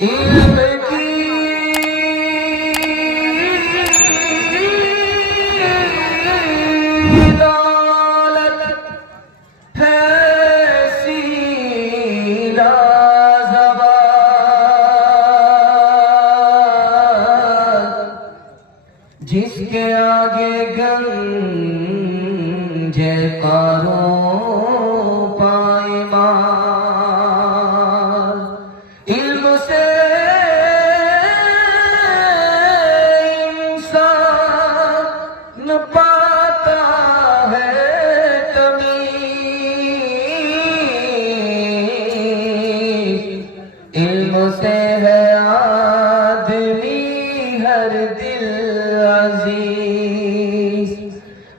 علم کی دولت ہے سیدھا زبان، جس کے آگے گنج قاروں پائمال۔ علم سے انسان پاتا ہے تمیز، علم سے ہے آدمی ہر دل عزیز۔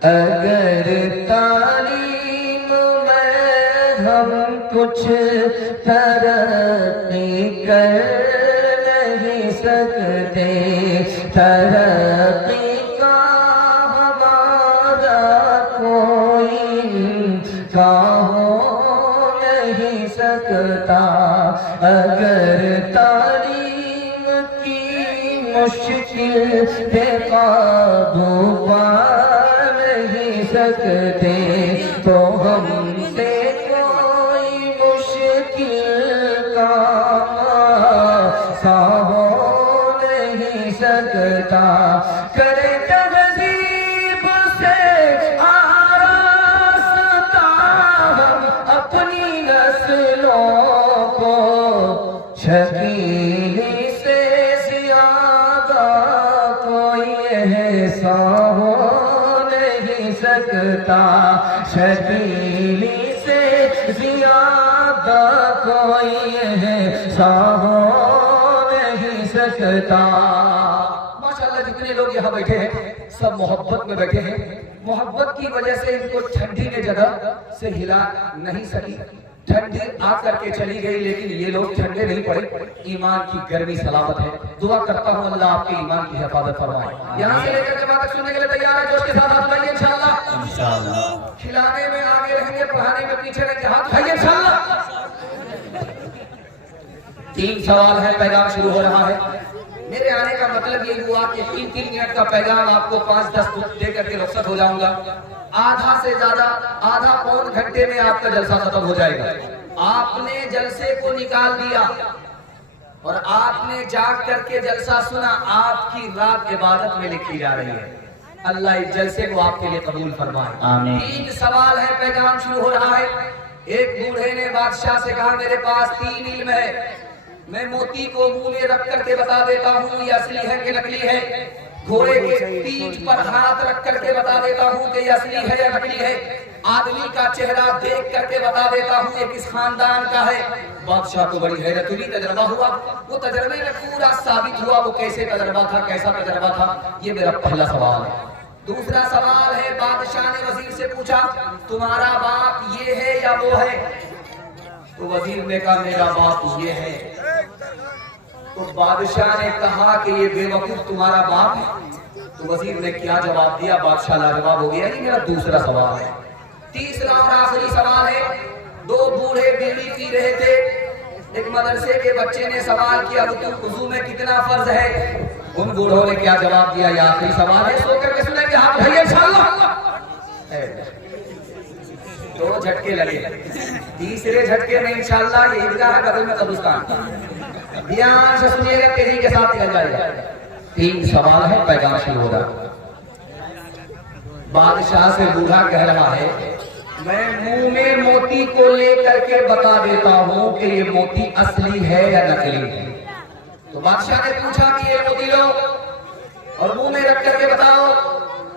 اگر تعلیم میں ہم کچھ ترقی کر نہیں سکتے، ترقی کا ہمارا کوئی امکان ہو نہیں سکتا۔ اگر تعلیم کی مشکل پہ قابو پا نہیں سکتے، تو ہم سے کوئی مشکل کام آسان ہو نہیں سکتا۔ کرے تہذیب سے آراستہ ہم اپنی نسلوں کو، شکیلی سے زیادہ کوئی احسان ہو نہیں سکتا، شکیلی سے زیادہ کوئی احسان ہو نہیں سکتا۔ ماشاءاللہ جتنے لوگ یہاں بیٹھے ہیں سب محبت میں بیٹھے ہیں۔ محبت کی وجہ سے ان کو ٹھنڈی نے جگہ سے ہلا نہیں سکی، ٹھنڈی آ کر کے چلی گئی، لیکن یہ لوگ ٹھنڈے نہیں پڑے۔ ایمان کی گرمی سلامت ہے۔ دعا کرتا ہوں اللہ آپ کے ایمان کی حفاظت فرمائے۔ یہاں سے لے کر کے بات تک سننے کے لیے تیار ہے؟ جوش کے ساتھ ہاتھ بھائیے انشاءاللہ۔ کھلانے میں آگے رہیں گے، پڑھانے میں پیچھے رہیں گے، ہاتھ بھائیے انشاءاللہ۔ 3 سوال ہے، پیغام شروع ہو رہا ہے۔ میرے آنے کا مطلب یہ ہوا کہ 3 منٹ کا پیغام آپ کو 5-10 دے کر کے رخصت ہو جاؤں گا۔ آدھا سے زیادہ آدھا پون گھنٹے میں آپ کا جلسہ ختم ہو جائے گا۔ آپ نے جلسے کو نکال دیا اور آپ نے جاگ کر کے جلسہ سنا، آپ کی رات عبادت میں لکھی جا رہی ہے۔ اللہ اس جلسے کو آپ کے لیے قبول فرمائے۔ آمین۔ 3 سوال ہے، پیغام شروع ہو رہا ہے۔ ایک بوڑھے نے بادشاہ سے کہا میرے پاس 3 علم ہے، میں موتی کو منہ میں رکھ کر کے بتا دیتا ہوں یہ اصلی ہے کہ نکلی ہے، گھوڑے کے پیٹھ پر ہاتھ رکھ کر کے بتا دیتا ہوں کہ یہ اصلی ہے یا نکلی ہے، آدمی کا چہرہ دیکھ کر کے بتا دیتا ہوں یہ کس خاندان کا ہے۔ بادشاہ کو بڑی حیرت ہوئی، تجربہ ہوا، وہ تجربے میں پورا ثابت ہوا وہ کیسے تجربہ تھا، کیسا تجربہ تھا۔ یہ میرا پہلا سوال ہے۔ دوسرا سوال ہے، بادشاہ نے وزیر سے پوچھا تمہارا باپ یہ ہے یا وہ ہے؟ تو وزیر نے کہا میرا باپ یہ ہے۔ تو بادشاہ نے کہا کہ یہ بے وقوف تمہارا باپ ہے؟ تو وزیر نے کیا جواب دیا؟ بادشاہ لاجواب ہو گیا۔ یہ میرا دوسرا سوال ہے۔ تیسرا اور آخری سوال ہے، 2 بوڑھے بیڑی پی رہے تھے، ایک مدرسے کے بچے نے سوال کیا وضو میں کتنا فرض ہے؟ ان بوڑھوں نے کیا جواب دیا؟ یہ آخری سوال ہے، سو کر کے سنیں گے، ہاتھ بھائیے انشاءاللہ۔ 2 جھٹکے لگے، تیسرے جھٹکے میں انشاءاللہ یہ عیدگاہ قبر میں قبرستان۔ دھیان سے سنیے گا، تیزی کے ساتھ نکل جائے گا۔ 3 سوال ہے، پیغام شروع ہو رہا۔ بادشاہ سے بوڑھا کہہ رہا ہے میں منہ میں موتی کو لے کر کے بتا دیتا ہوں کہ یہ موتی اصلی ہے یا نکلی ہے۔ تو بادشاہ نے پوچھا کہ یہ موتی لو اور منہ میں رکھ کر کے بتاؤ۔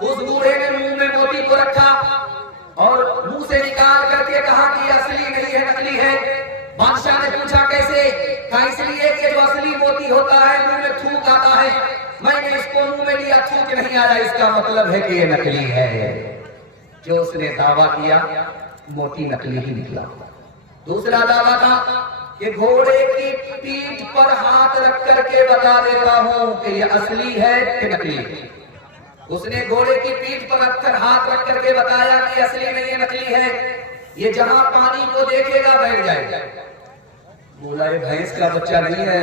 اس بوڑھے نے منہ میں موتی کو رکھا اور منہ سے نکال کر کے کہا کہ یہ اصلی نہیں ہے، نکلی ہے۔ بادشاہ نے پوچھا کیسے؟ کہا اس لیے کہ جو اصلی موتی ہوتا ہے منہ میں تھوک آتا ہے، میں نے اس کو منہ میں لیا، تھوک نہیں آیا، اس کا مطلب ہے کہ یہ نکلی ہے۔ جو اس نے دعویٰ کیا موتی نکلی ہی نکلا۔ دوسرا دعویٰ تھا کہ گھوڑے کی پیٹھ پر ہاتھ رکھ کر کے بتا دیتا ہوں کہ یہ اصلی ہے کہ نکلی ہے۔ اس نے گھوڑے کی پیٹھ پر رکھ کر ہاتھ رکھ کر کے بتایا کہ یہ اصلی نہیں ہے، نکلی ہے، یہ جہاں پانی کو دیکھے گا بیٹھ جائے گا۔ بولا یہ بھینس کا بچہ نہیں ہے،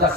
10।